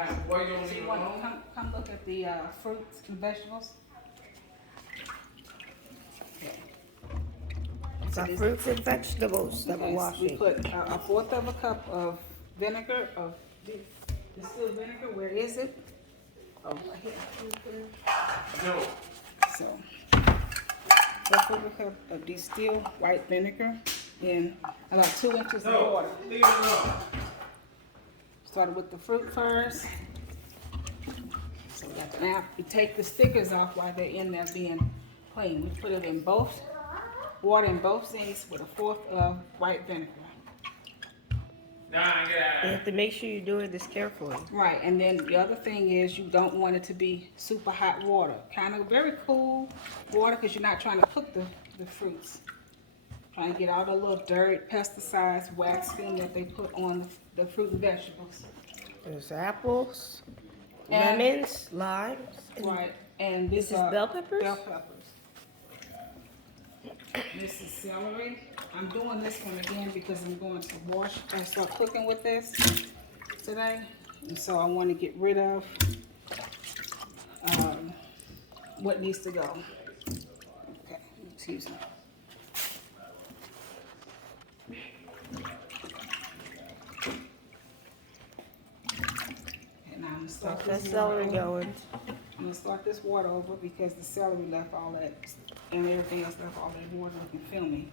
Why you don't So leave you it want alone? to come look at the fruits and vegetables? It's our fruits and vegetables that we're Okay, so we washing. put a fourth of a cup of vinegar, of distilled vinegar. Where is it? Oh, right here. No. So, fourth of a cup of distilled white vinegar in about 2 inches of No. water. Leave it alone. Started with the fruit first. So now we take the stickers off while they're in there being clean. We put it in both, water in both sinks with a fourth of white vinegar. Nah, get out You of have to make sure you do it this carefully. Right, and then the other thing is you don't want it to be super hot water. Kind of very cool water because you're not trying to cook the fruits. Trying to get all the little dirt, pesticides, wax film that they put on the fruit and vegetables. There's apples, And- lemons, limes. And Right, and This is bell peppers? Bell peppers. This is celery. I'm doing this one again because I'm going to wash and start cooking with this today. And so I want to get rid of what needs to go. Okay, excuse me. And I'm gonna start Got that this celery water over. going. I'm gonna start this water over because the celery left all that, and everything else left all that water. You can feel me.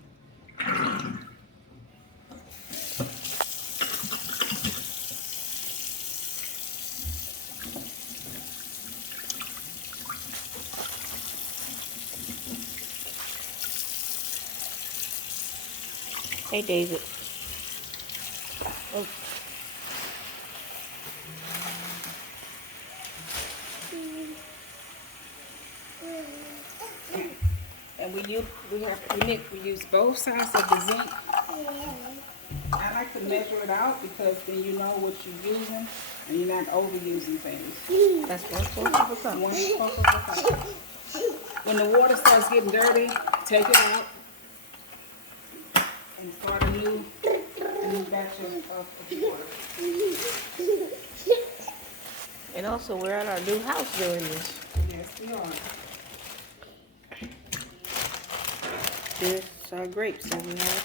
Hey, David. Oh. And we use both sides of the zinc. I like to measure it out because then you know what you're using and you're not overusing things. That's 1/4 of a cup. 1/4 of a cup. When the water starts getting dirty, take it out and start a new batch of water. And also, we're at our new house doing this. Yes, we are. This is our grapes that we have.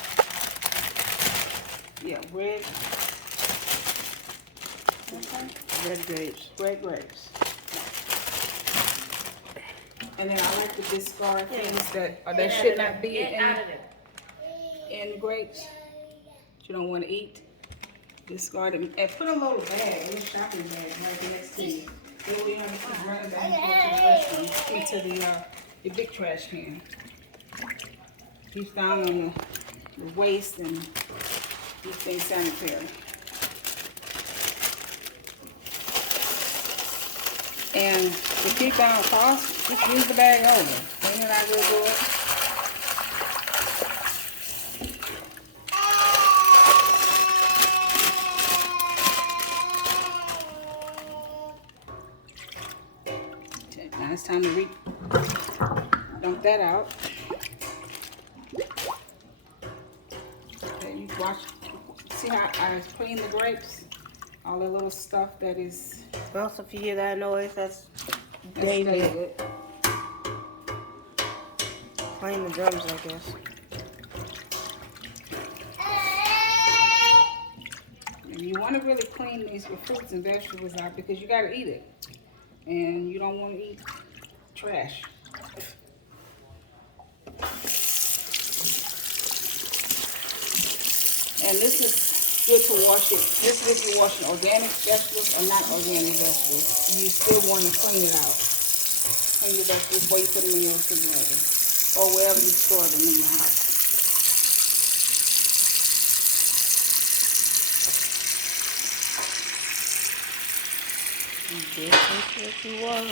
Yeah, red grapes. Red grapes. And then I like to discard things that should not be in grapes that you don't want to eat. Discard them and put a little bag, a little shopping bag right next to you. Then we don't have to keep running back and forth to the restroom, into the big trash can. Keeps down on the waste and keeps things sanitary. And to keep down costs, just use the bag over. Clean it out real good. Okay, now it's time to dump that out. Okay, you watch, see how I clean the grapes? All the little stuff that is Also, if you hear that noise, that's that's David David. playing the drums, I guess. And you want to really clean these your fruits and vegetables out because you got to eat it. And you don't want to eat trash. And this is good to wash it. This is if you're washing organic vegetables or not organic vegetables. You still want to clean it out. Clean your vegetables before you put them in your refrigerator or wherever you store them in your house. If you want.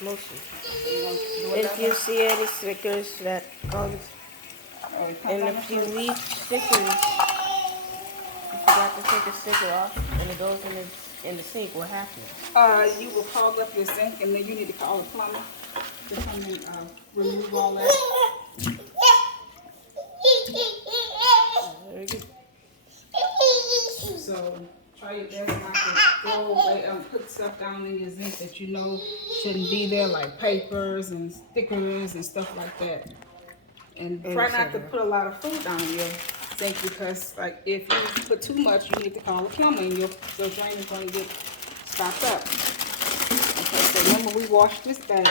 Mostly. You gonna do it If that you way? see any stickers that comes, Oh, it comes and on if the you fruit. leave stickers, you forgot to take a sticker off, and it goes in the sink, what happens? You will clog up your sink and then you need to call a plumber to come and remove all that. Very good. So try try your best not to throw away, put stuff down in your zinc that you know shouldn't be there, like papers and stickers and stuff like that. And try not to put a lot of food down in your sink because, like, if you put too much, you need to call the plumber and your drain is going to get stopped up. Okay, so remember we washed this bag.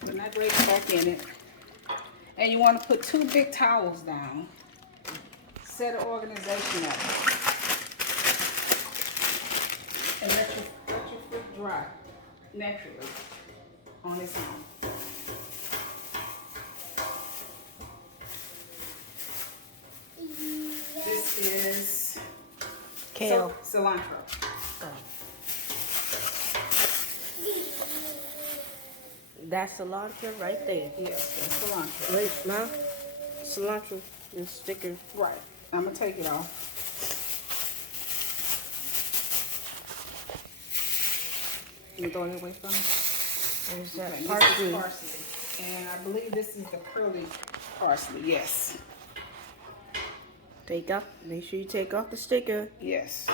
Put that grapes back in it. And you want to put 2 big towels down. Set an organization up. And let your fruit dry naturally on its own. This is kale. Cilantro. That's cilantro right there. Yes, that's cilantro. Wait, ma. Cilantro and sticker. Right. I'm gonna take it off. You throw it away from me? There's that Okay, parsley. this is parsley. And I believe this is the curly parsley. Yes. Take off. Make sure you take off the sticker. Yes.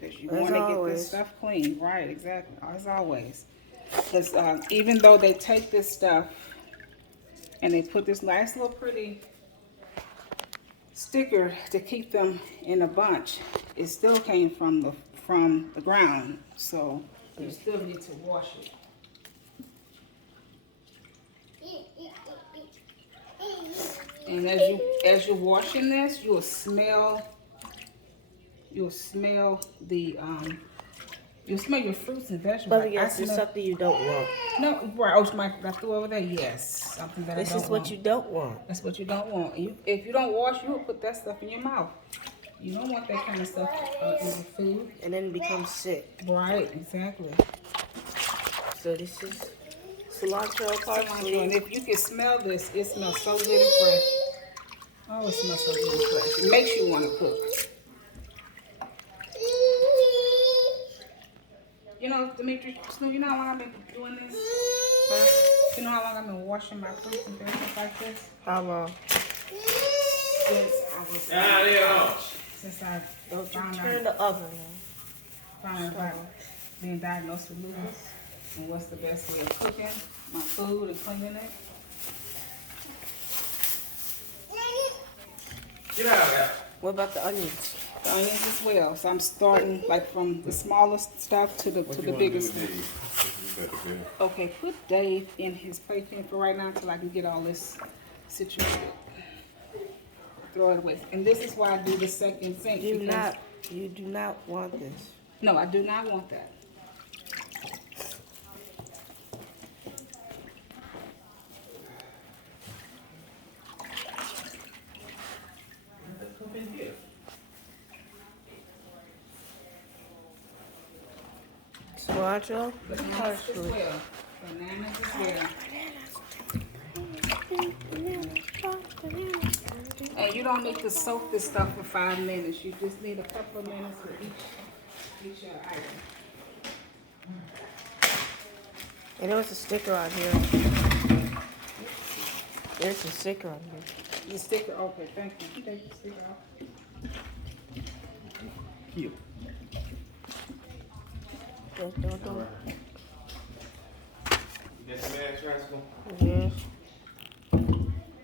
Because you As want to get always. this stuff clean. Right, exactly. As always. Because even though they take this stuff and they put this nice little pretty sticker to keep them in a bunch, it still came from the ground. So you still need to wash it. And as you're washing this, you'll smell the you'll smell your fruits and vegetables. But Like, yes, I it's smell, something you don't want. no, right. Oh, Mike, I threw over there. Yes, something that I This don't is what want. you don't want. That's what you don't want. If you don't wash, you'll put that stuff in your mouth. You don't want that kind of stuff in your food. And then become sick. Right, exactly. So this is cilantro, Cilantro, parsley. and if you can smell this, it smells so good and fresh. Oh, it smells so good and fresh. It makes you want to cook. You know, Dimitri, you know how long I've been doing this? Huh? You know how long I've been washing my fruits and vegetables like this? How long? Since I found Turn out the oven about being diagnosed with lupus and what's the best way of cooking my food and cleaning it. Get out of there. What about the onions? The onions as well. So I'm starting like from the smallest stuff to the biggest stuff. Okay, put Dave in his playpen for right now until I can get all this situated. Throw it away. And this is why I do the second sink. You because- do not want this. No, I do not want that. Cilantro, Bananas as parsley. well. Bananas as well. And you don't need to soak this stuff for 5 minutes. You just need a couple of minutes for each item. And there was a sticker on here. There's a sticker on here. The sticker, okay, thank you. Take the sticker off. Cute. Don't. You got some ass rascal? Yes.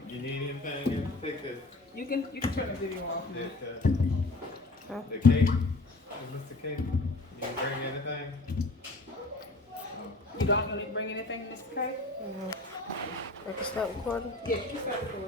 You need anything? You take You can turn the video off now. Huh? the cake, Mr. Cake. You bring anything? You don't need to bring anything, Mr. K? I can start recording. Yeah, you can start recording.